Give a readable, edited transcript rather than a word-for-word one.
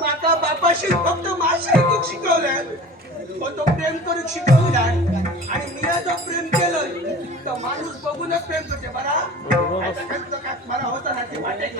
माता बापाशी फक्त मासे शिकवलंय पण तो प्रेम करून शिकवू नाही आणि मी जो प्रेम केलं तर माणूस बघूनच प्रेम करते बरा मला होता ना ते वाटेल